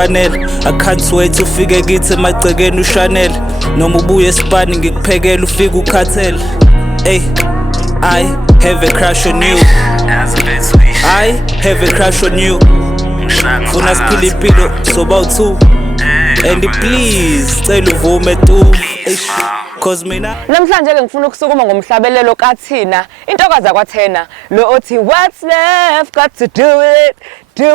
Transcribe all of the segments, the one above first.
I can't wait to ufike kithi emagcekeni uShanel noma ubuye eSpani ngikuphekela ufike ukhathele. Hey, I have a crush on you. I have a crush on you. Funa siphile impilo sobawu2 and please cela uvume tu. Cause mina namhlanje ke ngifuna ukusukuma ngomhlabelelo kaThina intokazi yakwaThena lo othi what's left got to do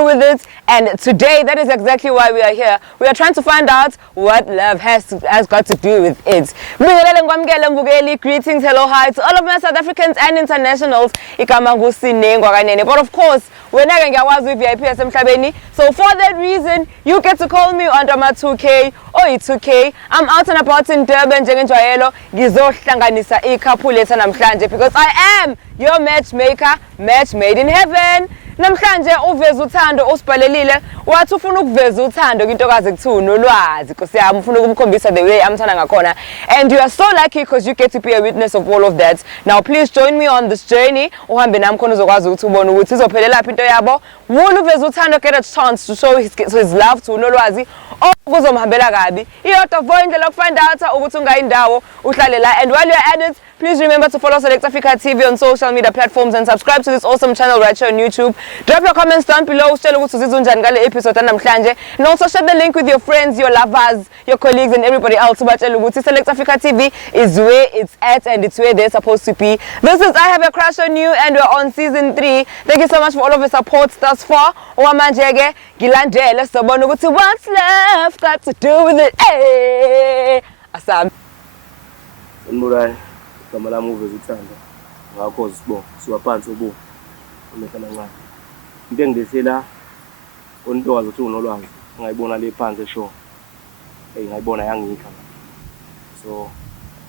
with it and today that is exactly why we are here. We are trying to find out what love has got to do with it. Ngibingelele ngikwamukele mbukeli, greetings, hello, hi to all of my South Africans and internationals. Igama nguSinengwa kanene, but of course wena ke ngiyakwazi uVIP yasemhlabeni, so for that reason you get to call me under my 2K or i2K. I'm out and about in Durban njengenjwayelo ngizohlanganisa ikhaphu letha namhlanje because I am your matchmaker, match made in heaven. Namhlanje uveza uthando osibhalelile wathi ufuna ukuveza uthando kwintokazi kuthi nolwazi Nkosi yami ufuna ukumkhombisa the way amthanda ngakhona, and you are so lucky because you get to be a witness of all of that. Now please join me on this journey uhambe nami khona uzokwazi ukuthi ubone ukuthi izophelela lapha into yabo. Wona uveza uthando get a chance to show his love to nolwazi okuzomhambela kabi iyodwa vo indlela yokufind out ukuthi ungayindawo uhlale la, and while you're at it please remember to follow Select Africa TV on social media platforms and subscribe to this awesome channel right here on YouTube. Drop your comments down below usitshela ukuthi uzizwa njani ngale episode namhlanje, and also share the link with your friends, your lovers, your colleagues and everybody else ubatshela ukuthi Select Africa TV is where it's at and it's where they're supposed to be. This is I Have a Crush on You and we're on season 3. Thank you so much for all of your support thus far. Owamanje ke ngilandele sobona ukuthi what's left got to do with it. Hey, asam Murani kama la movie zithanda ngakho sibo siwaphansi ubo umethana ncane into engidesela ontokazi uthi unolwazi ngayibona le phansi eshow ngayibona yangikha, so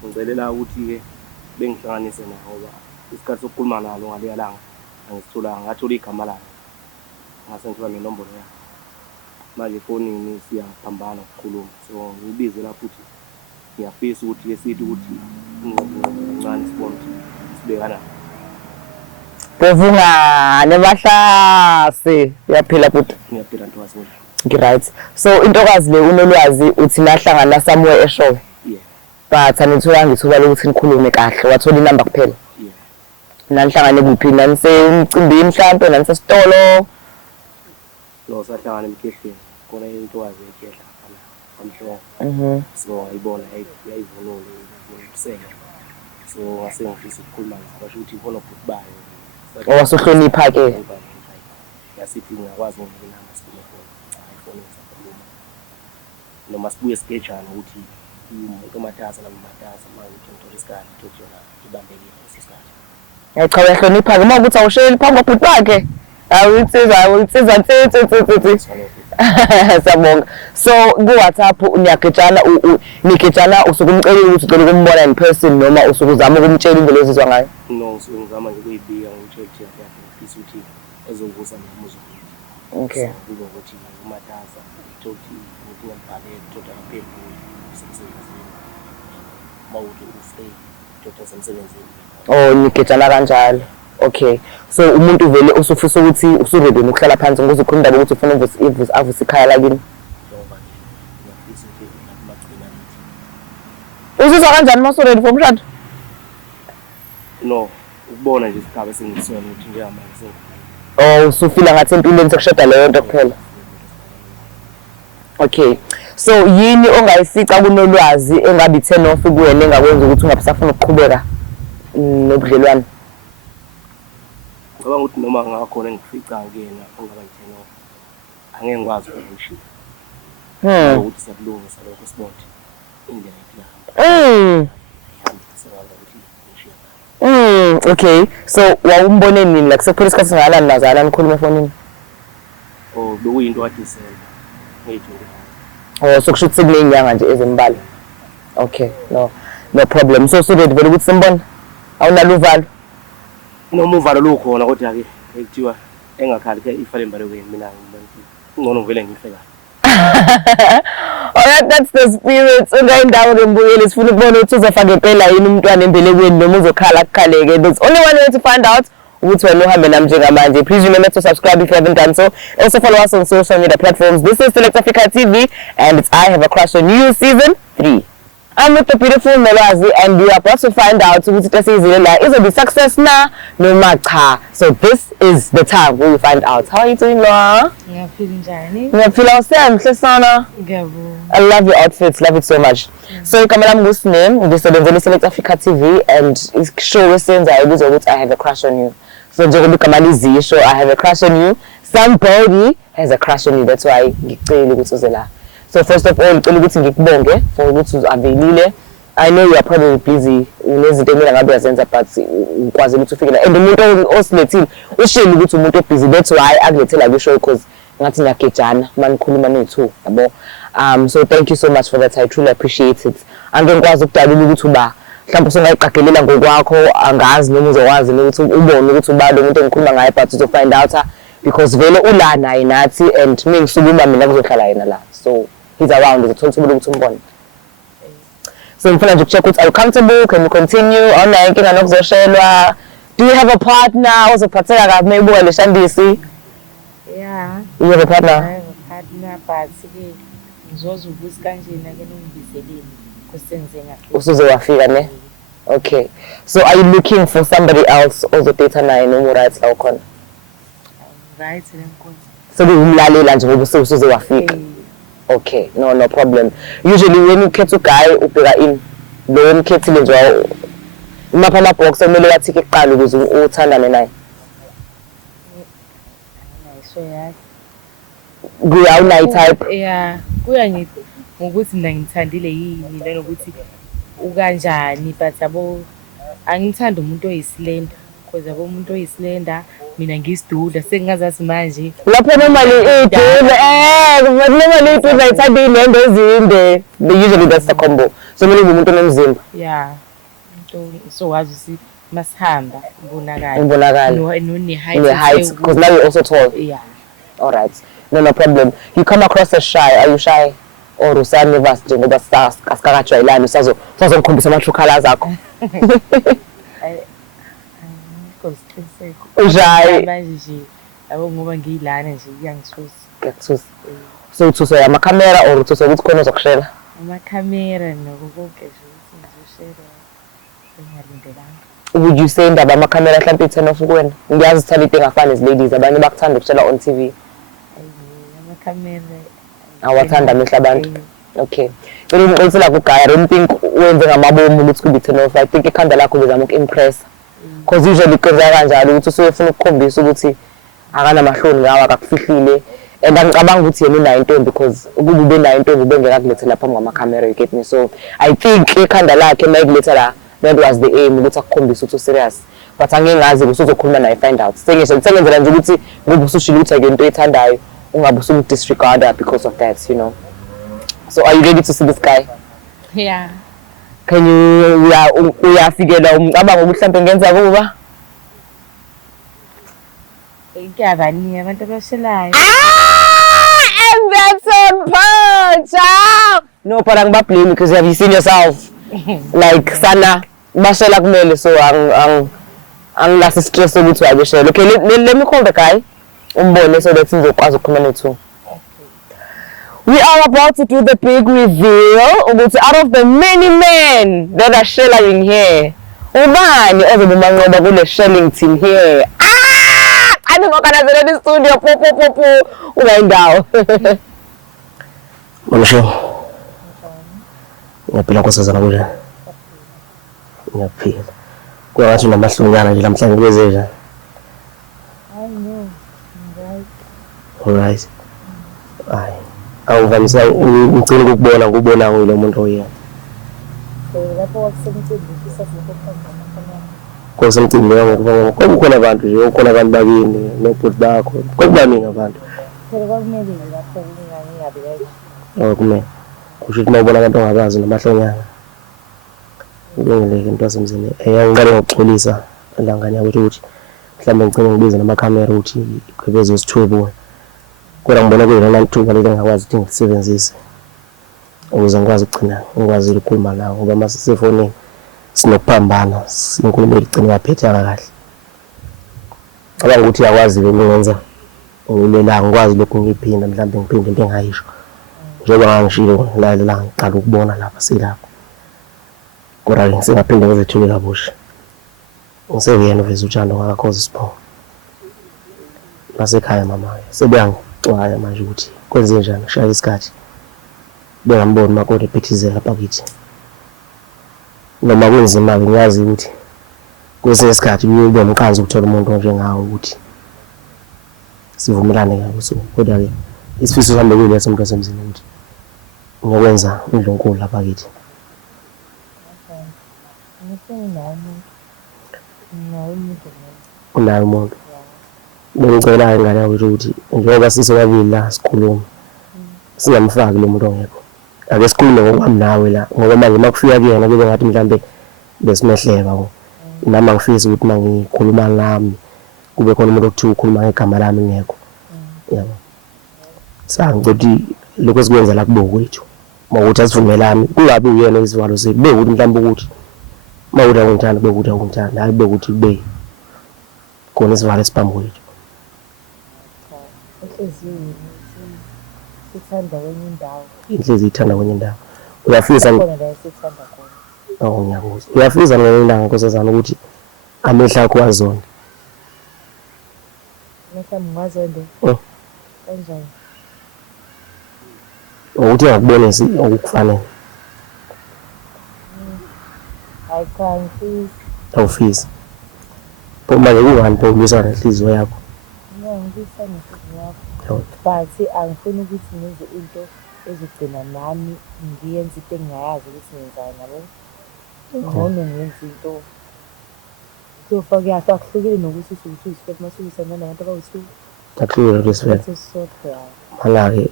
ngicelela ukuthi ke bengihlanganise nayo ngoba isikhathi sokukhuluma nalo ngaleya langa angisithola ngathola igama layo ngase ngithola nenombolo yakhe manje efonini siyaphambana ukukhuluma, so ngibize lapho ukuthi ngiyafisa ukuthi esithi ukuthi ncane sibone sibekana bevungane bahlase uyaphila futhi ngiyaphila ntokazi wena right. So intokazi le unolwazi uthi nahlangana somewhere eshow, yeah, but anithola ngithuba lokuthi nikhulume kahle, wathola inamba kuphela, yeah, nanihlangane kuphi, nanisemcimbini mhlambe nanisesitolo? no sahlangana emkehleni khona intokazi ekehla amhlophe, so ayibona yayivunule umsele, so ngase ngifisa ukukhuluma ngisho ukuthi khona futhi bayo Owasuhlonipha ke yasithi ngiyakwazi ukunamba sibone khona iphone sakhuluma noma sibuye sketchana ukuthi umatasa namatasa manje ngithola isikhathi ukuthi yona ibambekile isikhathi. Cha uyahlonipha ke uma ukuthi awusheli phambi kwabhuti wakhe awuyitsiza ntsi sabonga. So ku WhatsApp niyagejana usukumcela ukuthi ucela ukumbona in person noma usukuzama ukumtshela into lezizwa ngayo? No, ngizama nje ukuyibika ngitshela ukuthi ukuthi ezovusa nomuzi. Okay. Kube ukuthi umatasa uthi ukuthi ngibhale tota phezulu semsebenzini mawuthi ustay tota semsebenzini. Oh nigejana kanjalo. Okay, so umuntu vele usufisa ukuthi usuready ukuhlala phansi ngokuthi ukhuluma indaba ukuthi ufuna avuse ikhaya lakini. Uzizwa kanjani mase ready for umshado? No, ukubona nje isigaba sengisona ukuthi ngiyamanzi. Oh, usufila ngathi empilweni sekushada leyo nto kuphela. Okay, so yini ongayifica kunolwazi engabi turn off kuwena engakwenza ukuthi ungabusafuna ukuqhubeka nobudlelwane? Ngoba ukuthi noma ngakhona engifica kuyena ongaba yithena angeke ngikwazi ukusho ukuthi siyakulungisa lokho sibonke indlela ephila. Okay, so wawumbone nini la kusephola isikhathi singakanani nazana nikhuluma efonini? Oh bekuyinto kaDisemba ngeyithu. Oh so kusho ukuthi sekunenyanga nje ezimbalwa. Okay, no problem. So ready vele ukuthi simbone? Awunalo uvalo? Noma uvalo lukhona kodwa ke ekuthiwa engakhali ke ifale embalekweni mina ngingcono vele ngife kahle. Alright, that's the spirit. Ungayindawo ke mbuyele sifuna ukubona ukuthi uzofaka impela yini umntwana embelekweni noma uzokhala akukhaleke. There's only one way to find out. ukuthi wena uhambe nami njengamanje. Please remember to subscribe if you haven't done so. Also follow us on social media platforms. This is Select Africa TV and it's I Have a Crush on You season 3. I'm with the beautiful Melwazi and we are about to find out who is it be success now? No matter. So this is the time we will find out. How are you doing, Laura? Yeah, feeling Johnny. Yeah, feel awesome, Sana. I love your outfits, love it so much. So Kamala Muslim, this is Select Africa TV and it's show since I have a crush on you. So Jogobi Kamali Z show I have a crush on you. Somebody has a crush on you. That's why So first of all, for I know you are probably busy. And the busy. That's why I tell you show because so thank you so much for that. I truly appreciate it. And then mhlawumbe usungayixakelela ngokwakho angazi noma uzowazi ukuthi ubone ukuthi ubalo umuntu engikhuluma ngaye but to find out because vele ula naye nathi and mingisukuma mina kuzohlala yena la so he's around uzothola ukuthi umbone. So ngifuna nje ukucheck ukuthi are you comfortable, can you continue awunayo inkinga nokuzoshelwa, do you have a partner ozophatheka kabi mayibuka le Shandisi? Yeah, you have a partner? I have a partner but ngizozubuza kanjena ke ngibizeleni usuze wafika ne? Okay, so are you looking for somebody else ozodate naye noma right la ukhona? Right lenkhona. So umlalela nje ngoba usuze wafika. Okay, no problem. Usually when you get a guy ubheka in lo umkhethile nje imapha ama box kumele wathi ke kuqala ukuze uthandane naye. So yeah. Kuya unayi type. Yeah, kuya ngithi ngokuthi mina ngithandile yini nanokuthi ukanjani but yabo angithanda umuntu oyislender because yabo umuntu oyislender mina ngisidudla sengingazazi manje lapho normally idudla normally idudla ithanda inendo ezinde usually that's the combo so mina umuntu onomzimba yeah umuntu so wazi si masihamba ubonakala no ne height because now you're also tall. Yeah, all right, no problem. You come across as shy. Are you shy? Or usani nervous njengoba asikakajwayelani usazongikhombisa ama-true colors akho? Ushayi manje nje yabo ngoba ngiyilana nje iyangithusa. Ngiyakuthusa. So uthuswa ama-camera or uthuswa ukuthi khona ozokushela? Ama-camera noko konke nje ukuthi ngizoshela engalindelanga. Would you say indaba ama-camera mhlawumbe i-turn off kuwena? Ngiyazi sithanda into engafani ladies abanye bakuthanda ukushela on TV. Ama-camera awathanda amehla abantu. Okay, but ngiqonisela kuGuy, I don't think wenze ngamabomu ukuthi kube turn off. I think ikhanda lakho bezama uku-impress because usually kwenza kanjalo ukuthi usuyofuna ukukhombisa ukuthi akana mahloni ngawo akakufihlile and angicabanga ukuthi yena unayo intombi because ukuba ube nayo intombi bengeka kulethela phambi kwama-camera, you get me? So I think ikhanda lakhe mayikuletha la that was the aim ukuthi akukhombisa ukuthi serious but angengazi usuzokhuluma naye find out sengenzela nje ukuthi ngoba usushilo ukuthi ake into ethandayo ungabe disregard because of that, you know. So are you ready to see this guy? Yeah. Can you uyafikela umcabango mhlawumbe ngenza kuba? Ngiyabani abantu abashelayo. And that's on punch. No, but I'm not blaming because have you seen yourself? Like sana bashela kumele so ang last stress ukuthi wayeshela. Okay, let me call the guy. Umbone so that sizokwazi ukukhuluma nethu. We are about to do the big reveal. Out of the many men that are shelling here, ubani ozobumanqoba kule shelling team here? Andingokanazela the studio po ungaindawo. Mamisho. Ngiyaphila nkosazana kule. Ngiyaphila. Kuyawathi namahlonyana nje namhlanje kwezeja. Alright. Ay. Awuvamisa ngicela ukubona ngubona lo muntu oyena. Lapho wakusemthembisa ngokukhamba Kwasemcimbi ngoba kukhona abantu nje ukhona abantu bakini nobhuti bakho. Kwakubaningi abantu. phela kwakumele lapho ngingabi kahle. Kumele. Kusho ukuthi mawubona abantu ongabazi namahlonyana. Ngileke into asemzini. Ngicela ngokuxolisa langane ukuthi mhlawumbe ngicela ngibize nama-camera ukuthi ikhwebeze isithwebu. Kodwa ngibona kuyilona ithuba leli engakwazi ukuthi ngisebenzise ukuze ngikwazi ukugcina ngikwazi ukukhuluma nawe ngoba mase sefonini sinokuphambana inkulumo igcina yaphetha kahle. cabanga ukuthi yakwazi ukwenza ngilelanga ngikwazi lokho ngiphinda mhlawumbe ngiphinde into engayisho njengoba ngangishilo la ngiqala ukubona lapha silapha kodwa ngisengaphinde ngizethule kabusha ngiseyena veze uThando ngakhoza Sipho nasekhaya mama sebeyangixwaya manje ukuthi kwenze njani shaya isikhathi bengamboni makode ephithizela lapha kithi noma kunzima ngiyazi ukuthi kwesinye isikhathi ube umkhanzi ukuthola umuntu onjengawo ukuthi sivumelane ngakho so kodwa-ke isifiso sami bekuyileso umuntu wasemzini ukuthi ngiyokwenza indlunkulu lapha kithi. Unayo umuntu bengicela ingane yakho ukuthi njengoba sisobabili la sikhuluma singamfaki lo muntu ongekho ake sikhulume ngokwami nawe la ngoba manje makufika kuyena kube ngathi mhlambe besimehleka ko nami ngifisa ukuthi mangikhuluma nami kube khona umuntu okuthiwa ukhuluma ngegama lami ngekho yabo sangithi lokho sikwenza la kubo kwethu mawuthi asivumelani kungabi uyena isivalo sethu beke ukuthi mhlambe ukuthi mawuthi akuthanda beke ukuthi akuthanda hayi beke ukuthi kube khona isivalo esiphambi kwethu. Inhliziyo ithanda kwenye indawo uyafisa ngiyakuzwa uyafisa ngelinye ilanga nkosazana ukuthi amehla akho wazona ukuthi angakubonisi okukufanele awufisi manje kungani phokulwisana nenhliziyo yakho but angifuni ukuthi ngenze into ezogcina nami ngiyenza into engingayazi ukuthi ngenzani yabo ngcono ngenza into kuyofaka yakho akuhlukile nokuthi usuke usifeke masukisana nabantu abawu-2 akuhlukile lesifeke mala-ke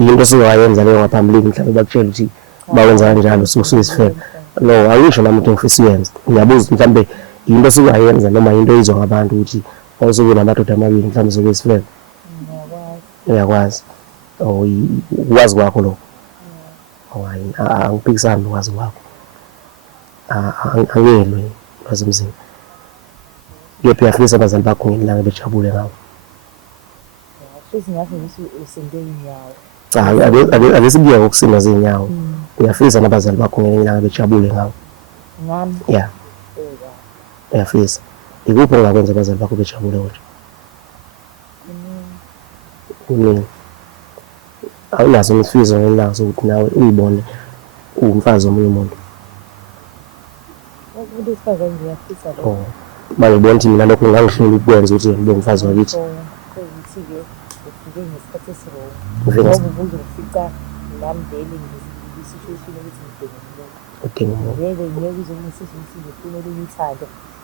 into osuwayenza leyo ngaphambilini mhlawumbe bakutshela ukuthi bawenza kanjalo suke isifeke no angisho nami into engifisa uyenza ngiyabuza ukuthi mhlawumbe into osuwayenza noma into eyizwa ngabantu ukuthi awusuke namadoda amabili mhlawumbe suke isifeke uyakwazi ukwazi kwakho lokho angiphikisani nokwazi kwakho angelwe lwazimzini kephi uyafisa abazali bakho ngelilanga bejabule ngawo ake sibuye ngokusima zey'nyawo uyafisa nabazali bakho ngelilanga bejabule ngawo ya uyafisa ikuphi ongakwenza abazali bakho bejabule kodwa kuningi awunazo isifiso ngelilanga sokuthi nawe uyibone uwumfazi womunye umuntu manje ubona ukuthi mina lokho ngangihlula ukwenza ukuthi ngibe umfazi wakithi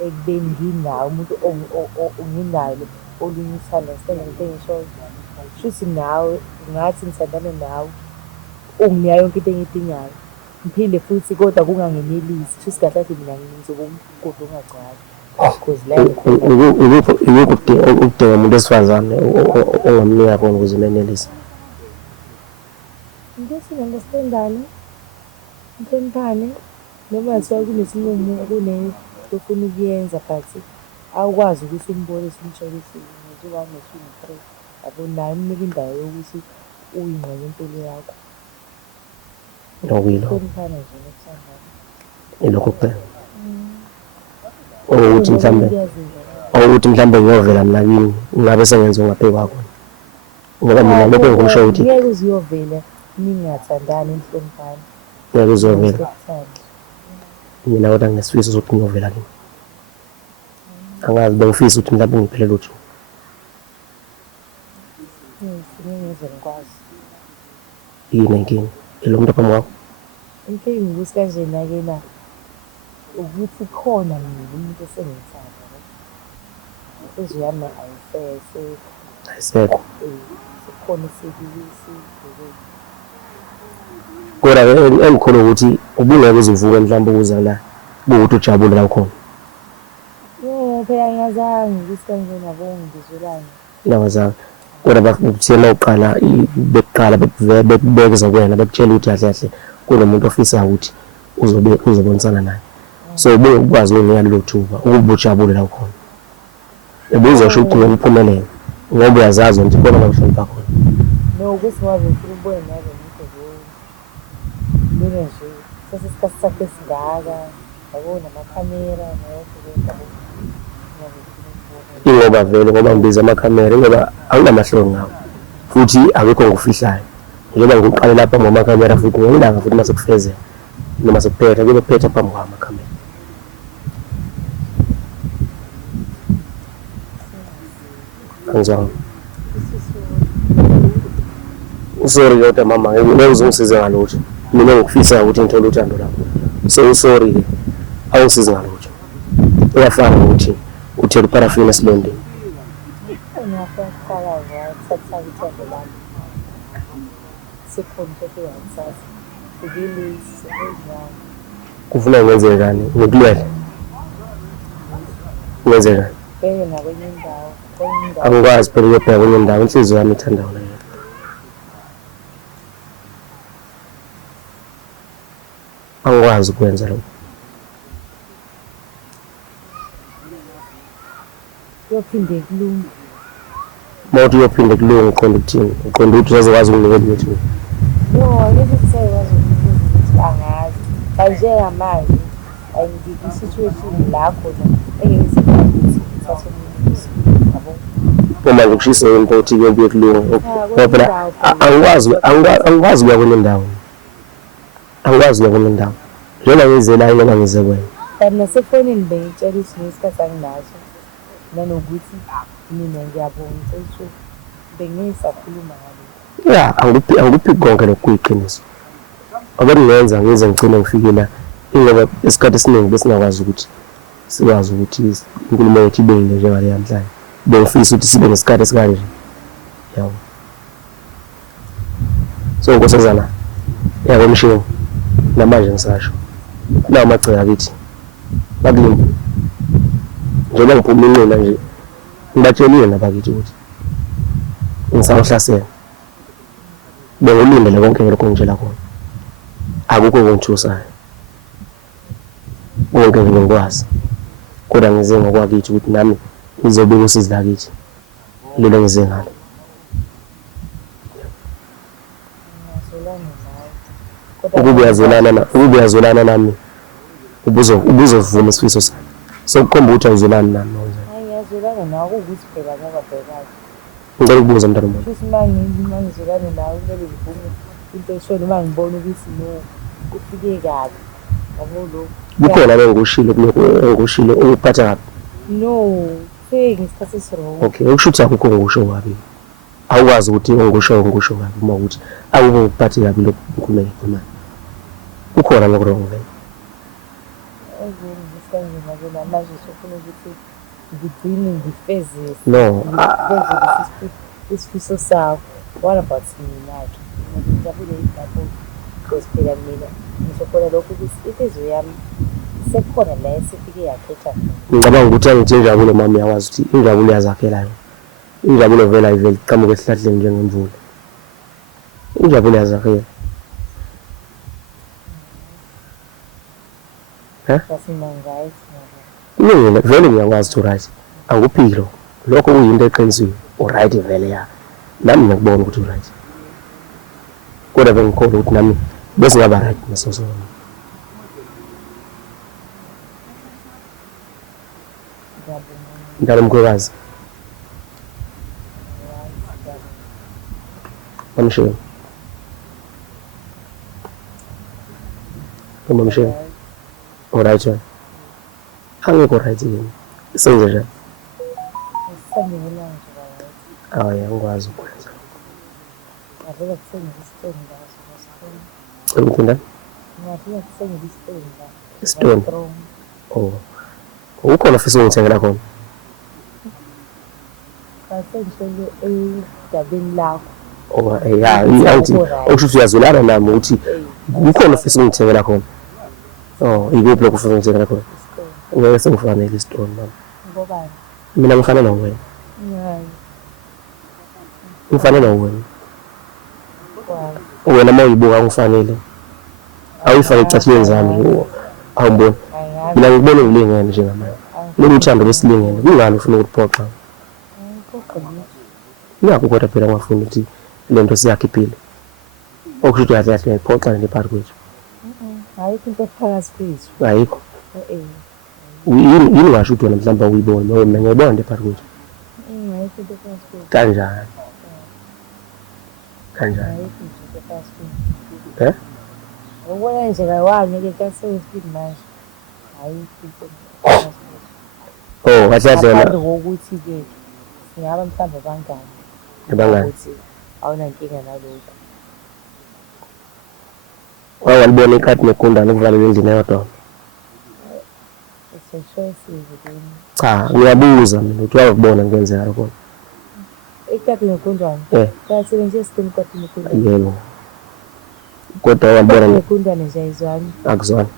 ekubeni nginawo umuntu onginayo olunye uthanda sithenga into engishoyo shuthi nawe ngathi ngithandana nawe unginika yonke into engiyidingayo ngiphinde futhi kodwa kungangenelisi shuthi kahle kahle mina ngizoba umgodi ongagcwali ikuphi ukudinga umuntu wesifazane ongamnika khona ukuze umenelise into esinga-understandane inhloniphane noma kuthiwa kunesinqumo ofuna ukuyenza but awukwazi ukuthi umbone simtshele ukuthi njengango-23 yabo naye umnika indawo yokuthi uyingxenye impilo yakho nokuyilo hloniphana nje nokuthandana ilokho kuphela ukuthi mhlawumbe ngiyovela mina kini ngabe sengenza ongaphe kwakho ngoba mina lokho ngikusho ukuthi ngeke uziyovela ningathandani nihloniphane ngeke uzovela mina kodwa nginesifiso sokuthi ngiyovela kini angazi bengifisa ukuthi mhlawumbe ngiphelele uthu yini inkinga ilo muntu aphambi kwakho inkinga ukuthi kanjena-ke ukuthi khona mina umuntu esengithanda inhliziyo yami ayisekho sekhona esekilisi kodwa engikholwa ukuthi ubungeke uzivuke mhlawumbe ukuza la kuwukuthi ujabule la ukhona phela ngiyazange ukuthi kanjena yabo ngizwelane nawazange kodwa bakuthena uqala bekuqala bekubekeza kuwena bekutshela ukuthi kahle kahle kunomuntu ofisa ukuthi uzobonisana naye so ubukwazi ukunika lelo thuba ukuba ujabule la ukhona Ebuza usho ukuthi ngemphumelelo. Ngoba uyazazi ukuthi khona la uhlonipha khona. No, ukuthi ngabe ngifuna ukubona nazo ngikho nje sesikhathi sakhe singaka yabona amakhamera Ingoba vele ngoba ngibiza amakhamera ngoba anginamahloni ngawo futhi akekho ngokufihlayo njengoba ngiqale lapha ngamakhamera futhi ngilanga futhi mase kufeze noma sekuphetha kube kuphetha phambi kwamakhamera. Angizwa sorry kodwa mama ngeke uzungisize ngalutho mina ngikufisa ukuthi ngithole uthando lapho so sorry ke awungisize ngalutho uyafana ukuthi uthela parafini esilondeni kufuna ngenzeke kani ngikulwele ngenzeka angikwazi phela ukubheka kwenye indawo inhliziyo yami ithanda wona angikwazi ukwenza lokho yophinde kulunga mawuthi uyophinde kulunga uqonda ukuthini uqonda ukuthi uzokwazi ukunikela ukuthi no angeke kusayikwazi ukuthi angazi banjengamanje ayingikwi-situation la khona engeke ukuthi thathe umuntu yabo uma ngikushisa import kuyobuye kulunga ngoba phela angikwazi ukuya kwenye indawo angikwazi ukuya kwenye indawo njengoba ngize la noma ngize kwena kanti nasefonini bengitshela ukuthi ngesikhathi anginaso nanokuthi mina ngiyabonga ukuthi bengisakhuluma ngalo ya angikuphi konke lokuyiqiniso abengenza ngize ngicine ngifikela ingoba isikhathi esiningi besingakwazi ukuthi sikwazi ukuthi inkulumo yethu ibe yile njengale namhlanje bengifisa ukuthi sibe nesikhathi esikanje yawo so nkosazana yakwemshini namanje ngisasho lawo magceka kithi bakulimba njengoba ngiphuma inqina nje ngibatshelile nabakithi ukuthi ngisawuhlasela bengulindele konke lokho ngitshela khona akukho ngithusayo konke ngikwazi kodwa ngize ngokwakithi ukuthi nami ngizobeka usizi lakithi lelo ngize ngalo ukuba uyazolana nami ubuzovuma isifiso sami sokukhomba ukuthi awuzolani nami ngiyazolana nawe ukuthi phela ngababhekayo ngicela ukubuza mntwana wami futhi mangizolana nawe kumele ngivume into eshona uma ngibona ukuthi no kufike kabi yabo lo kukhona bengikushilo engikushilo ukuphatha kabi no ngesikhathi esirong okay ukushuthi akukho ngikusho kabi awukwazi ukuthi ngikusho kabi uma ukuthi akukho ngikuphathe kabi lokho ngikhulume ngikhuluma ukhona nokurong vele manje sofuna ukuthi ngigcine ngifeze no isifiso sakho what about mina ngijabule lapho because phela mina ngizokhona lokho ukuthi inhliziyo yami sekukhona la esifike yakhetha ngicabanga ukuthi angithi injabulo mami yawazi ukuthi injabulo yazakhela yona injabulo vele ayiveli iqhamuka esihlahleni njengemvula injabulo yazakhela kulungile vele ngiyakwazi to right akuphilo lokho kuyinto eqinisiwe uright vele ya nami ngiyakubona ukuthi uright kodwa bengikholwa ukuthi nami bese ngaba right naso ndalo mkhwekazi mamshini mamshini alright angekho right yini senze njani ngikwazi ukwenza ukuthinda isitoni oh ukhona futhi ungithengela khona endabeni lakho oh ya iyanti okusho uyazolana nami ukuthi kukhona futhi ungithengela khona oh ikuphi lokho futhi ungithengela khona ngeke sengifanele isitoni mama ngobani mina ngifanele wena ngifanele wena wena mawuyibuka ngifanele awuyifake ecathulweni zami awuboni mina ngikubona ngilingene njengamanje lokuthando besilingene kungani ufuna ukuphoxa ngakho kodwa phela ngafuna ukuthi lento siyakhiphile okusho ukuthi kahle kahle ngiphoxa nje phakathi kwethu ayikho into ephakathi kwethu ayikho yini yini ngasho ukuthi wena mhlawumbe uyibona noma mina ngiyibona nje phakathi kwethu ayikho into ephakathi kwethu kanjani ayikho into ephakathi kwethu ubona nje kawanye ke kasesiphi manje ayikho into ephakathi oh kahle kahle ngaphandle kokuthi ke singaba mhlawumbe bangani ukuthi awunankinga nalokho walibona ikhadi nekundana ukuvalela endlini eyodwa cha ngiyabuza mina ukuthi uyakubona ngenzeka lokho ikhadi nekundana kasebenzisa system ikhadi nekundana yebo kodwa walibona nekundana nje ayizwani akuzona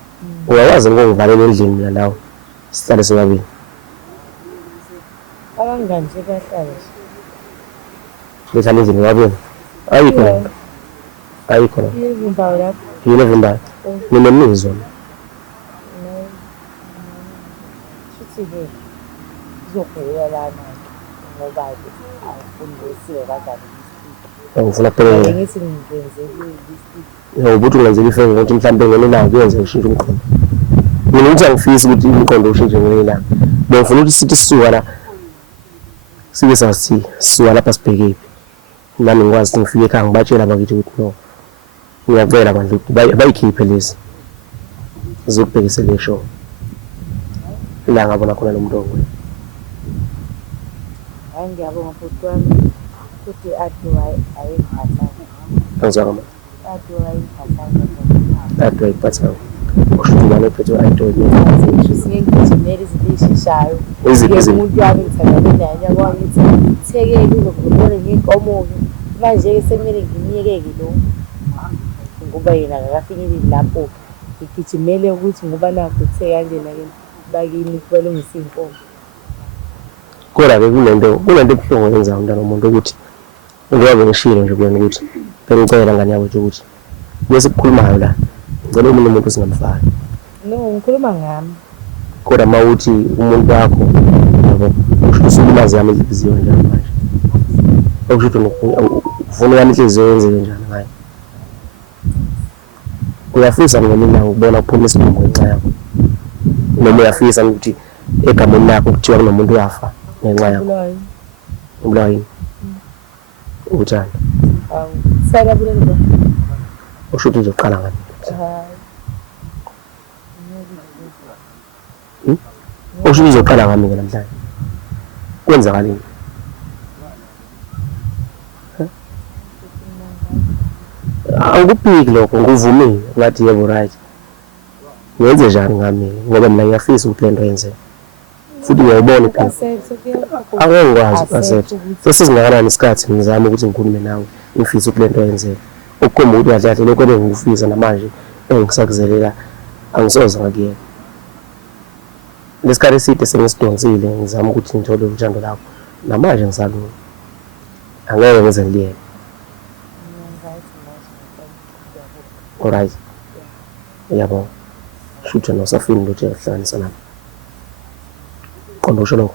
uyawazi ngokuvalela endlini mina nawe sihlale sobabili abangani nje bahlala behlala endlini babili ayikho yivimbayo lapho yini evimbayo nginemizwa shuthi-ke zizobhekela lana ngoba awufuni kwesiwe kanjani ngifuna kuphela ngithi ngenzele ubuthi ungenzela ifenga ukuthi mhlawumbe ngelelanga kuyenze ushintshe umqondo mina ukuthi angifisi ukuthi umqondo ushintshe ngelelanga bengifuna ukuthi sithi sisuka la sibe sathi sisuka lapha sibhekephi nami ngikwazi ukuthi ngifike ekhaya ngibatshela bakithi ukuthi no ngiyacela manje ukuthi bayikhiphe lezi zokubhekisela eshow la ngabona khona lo muntu onguye ngiyabonga futhi wami futhi athi ayiphathanga angizwanga manje athi ayiphathanga athi ayiphathanga ushudumane phethe ayitoye singengijimela izinto ey'sheshayo Iziphi umuntu wami ngithandane naye nyaka wangithi thekeke uzokubona ngiyinkomo-ke manje-ke sekumele ngimyekeke lo ngoba yena akakafinyeleli lapho ngigijimele ukuthi ngoba nakho kuthe kanjena-ke bakini balungisa iy'nkomo kodwa-ke kunento ebuhlungu yenzayo umntana womuntu ukuthi njengoba ngishilo nje kuyena ukuthi bengicela ngane yakwethu ukuthi bese kukhulumayo la ngicela omunye umuntu singamfaki no ngikhuluma ngami kodwa uma uthi umuntu wakho yabo usho usulimazi yami inhliziyo njalo manje okusho ukuthi ufuna yami inhliziyo yenzeke njani ngayo uyafisa ngemina ukubona ukuphuma isilungu ngenxa yakho noma uyafisa ukuthi egameni lakho kuthiwa kunomuntu wafa ngenxa yakho ubulawa yini uthanda sala bulelo usho ukuthi uzoqala ngani usho uzoqala ngami ke namhlanje kwenzakaleni angikuphiki lokho ngivumile ngathi yebo right ngenze njani ngami ngoba mina ngiyafisa ukuthi lento yenzeke futhi ngiyayibona iphela angengikwazi accept sesizingakanani isikhathi ngizama ukuthi ngikhulume nawe ngifisa ukuthi lento yenzeke ukukhomba ukuthi kahle kahle lokho ebengikufisa namanje engisakuzelela angisoze ngakuyeka lesikhathi eside sengisidonsile ngizama ukuthi ngithole uthando lakho namanje ngisalula angeke ngize ngiliyeke alright yabo shuthe nosafini ukuthi ehlanganisa nami qonda usho lokho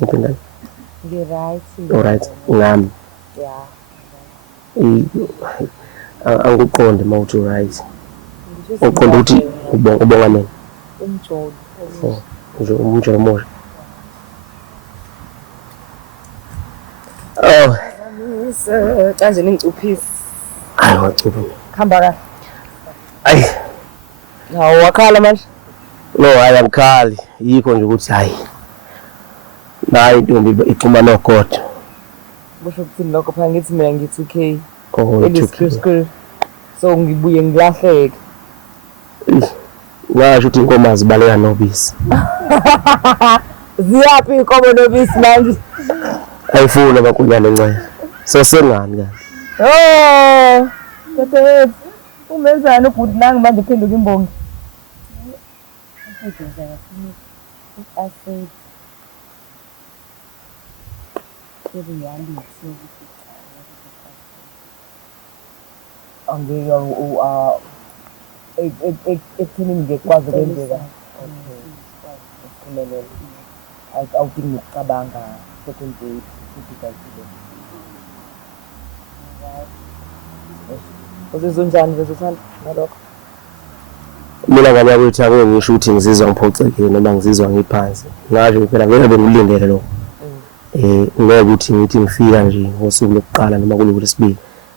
uphindani alright ngami angikuqonde mawuthi right uqonda ukuthi ubonga mina umjolo nje umjolo mosha kanje ningicuphisi hayi wacupha khamba kahle ayi hawu wakhala manje no hayi angikhali yikho nje ukuthi hayi nayi intombi ixhuma nogodo kusho ukuthini lokho phela ngithi mina ngithi okay oh school so ngibuye ngilahleke ngasho ukuthi inkomo azibaleka nobisi ziyaphi inkomo nobisi manje ayifuni abakunyana encane sesengani kanti kodwa umenzani ubhuti nangi manje uphenduka imbongi angeke ekuthenini ngekwazi ukwenzeka awudingi nokucabanga second date futhi kahle. Uzizwa njani Vezuthando ngalokho? Mina ngani yakuthi ake ngisho ukuthi ngizizwa ngiphoxekile noma ngizizwa ngiphansi. Ngasho phela ngeke bengilindele lokho. Ngeke ukuthi ngithi ngifika nje ngosuku lokuqala noma kulolu lesibili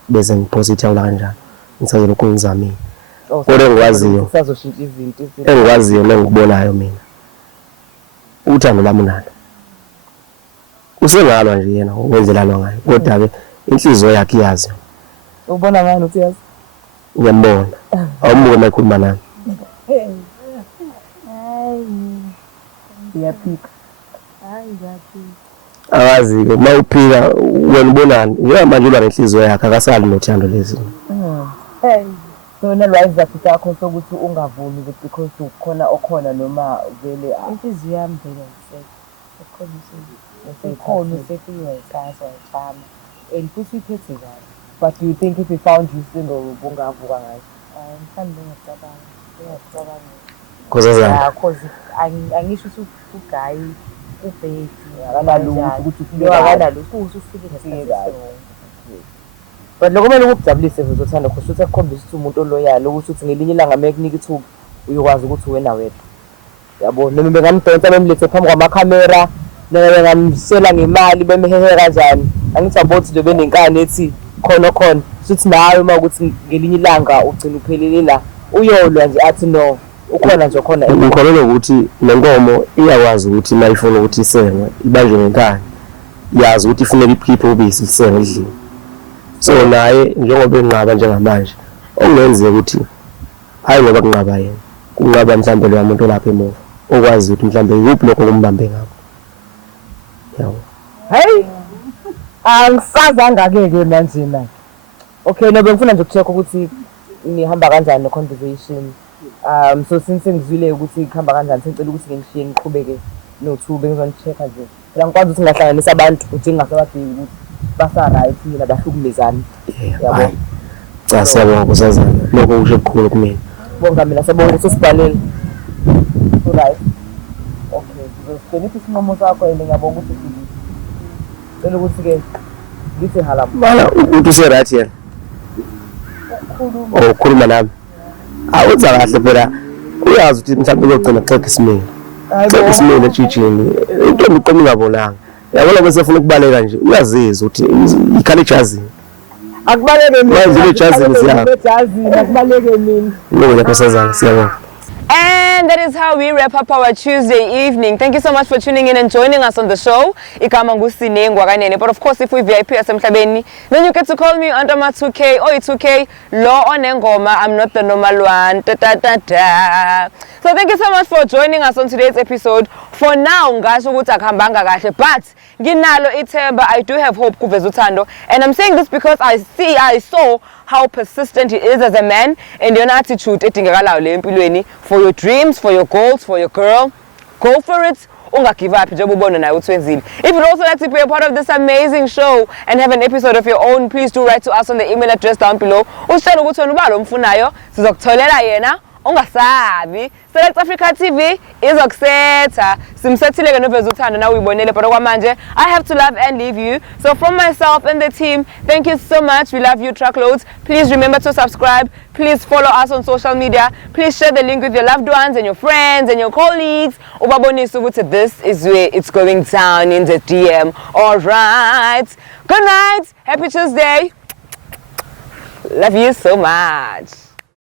bese ngipositive kanjani. Ngithathe lokho ngizamile. Kodwa engikwaziyo sazoshintsha izinto engikwaziyo nengikubonayo mina. Uthando lami nalo. Usengalwa nje yena okwenzelana ngayo. Kodwa ke inhliziyo yakhe iyazi. Ubona ngani uthi yazi? Ngiyambona. Awumbuke mayikhuluma nami. Iyaphika. Awazi-ke mawuphika wena ubonani njengamanje ulwa nenhliziyo yakhe akasali nothando lezi. So nalwazi zakho sokuthi ungavumi because ukhona noma vele inhliziyo yami vele sekhona sekuyayikasa yachama and futhi iphethe kahle. But do you think if he found you single bungavuka ngayo? Mhlawumbe ngiyacabanga. Khosazana. Cause angisho ukuthi ugayi ubhedi akanalutho ukuthi ufike kahle. But lokho kumele ukujabulise Vezuthando kusho ukuthi akukhombisa ukuthi umuntu oloyal ukuthi uthi ngelinye ilanga mekunika ithuba uyokwazi ukuthi wena wedwa. Yabo noma bengamdonsa bemlethe phambi kwamakhamera noma bengamshela ngemali bemehehe kanjani. Angithi abothi nje benenkani ethi khona sithi nawe uma ukuthi ngelinye ilanga ugcina uphelele la uyolwa nje athi no ukhona nje khona. Ngikholelwa ukuthi lenkomo iyakwazi ukuthi mayifuna ukuthi isengwe ibanjwe ngenkani. Yazi ukuthi ifuneka iphiphe ubisi lisengwe endlini. So naye njengoba enqaba njengamanje okungenzeka ukuthi hayi ngoba kunqaba yena kunqaba mhlambe lo muntu lapha emuva okwazi ukuthi mhlambe yikuphi lokho kumbambe ngakho. Yabo. Hey. Angisazanga ke manje na. Okay, no bengifuna nje ukucheck ukuthi nihamba kanjani conversation. So since ngizwile ukuthi kuhamba kanjani sengicela ukuthi ngishiye ngiqhubeke no2 bengizonichecka nje. Phela ngikwazi ukuthi ngahlanganisa abantu ukuthi ngingasebadingi ukuthi basa right mina bahlukumezana. Yabo. Cha siyabonga kusazana. Lokho kusho okukhulu kumina. Bonga mina sabonga ukuthi usibhalele. Right. Okay, ngizosebenzisa isinqumo sakho and ngiyabonga ukuthi cela ukuthi ke ngithi hala bala umuntu use right yena. Ukhuluma nami. Awuza kahle phela. Uyazi ukuthi mhlawumbe uzogcina xexa isimile. Xexa isimile ejijini. Into engiqomi ngabonanga. Yabona bese ufuna ukubaleka nje. Uyazizwa ukuthi ikhala ejazini. Akubaleke mina. Wenzile ejazini siya. Ejazini akubaleke mina. Ngoba kusazana siyabonga. And that is how we wrap up our Tuesday evening. Thank you so much for tuning in and joining us on the show. Igama ngusine ngwakanene. But of course, if we VIP yasemhlabeni, then you get to call me under my 2K or 2K Law onengoma. I'm not the normal one. Da, da, da, da. So thank you so much for joining us on today's episode. For now, ngasho ukuthi akuhambanga kahle, but nginalo ithemba. I do have hope kuVezuthando, and I'm saying this because I saw how persistent he is as a man and your attitude edingakalayo le empilweni for your dreams, for your goals, for your girl. Go for it. Unga give up njengoba ubona naye uthwenzile. If you'd also like to be a part of this amazing show and have an episode of your own, please do write to us on the email address down below. Usitshela ukuthi wena ubalo umfunayo, sizokutholela yena. Ungasabi. Select Africa TV izokusetha. Simsethile ke noVezuthando na uyibonele but okwamanje I have to love and leave you. So from myself and the team, thank you so much. We love you truckloads. Please remember to subscribe. Please follow us on social media. Please share the link with your loved ones and your friends and your colleagues. Ubabonise ukuthi this is where it's going down in the DM. All right. Good night. Happy Tuesday. Love you so much.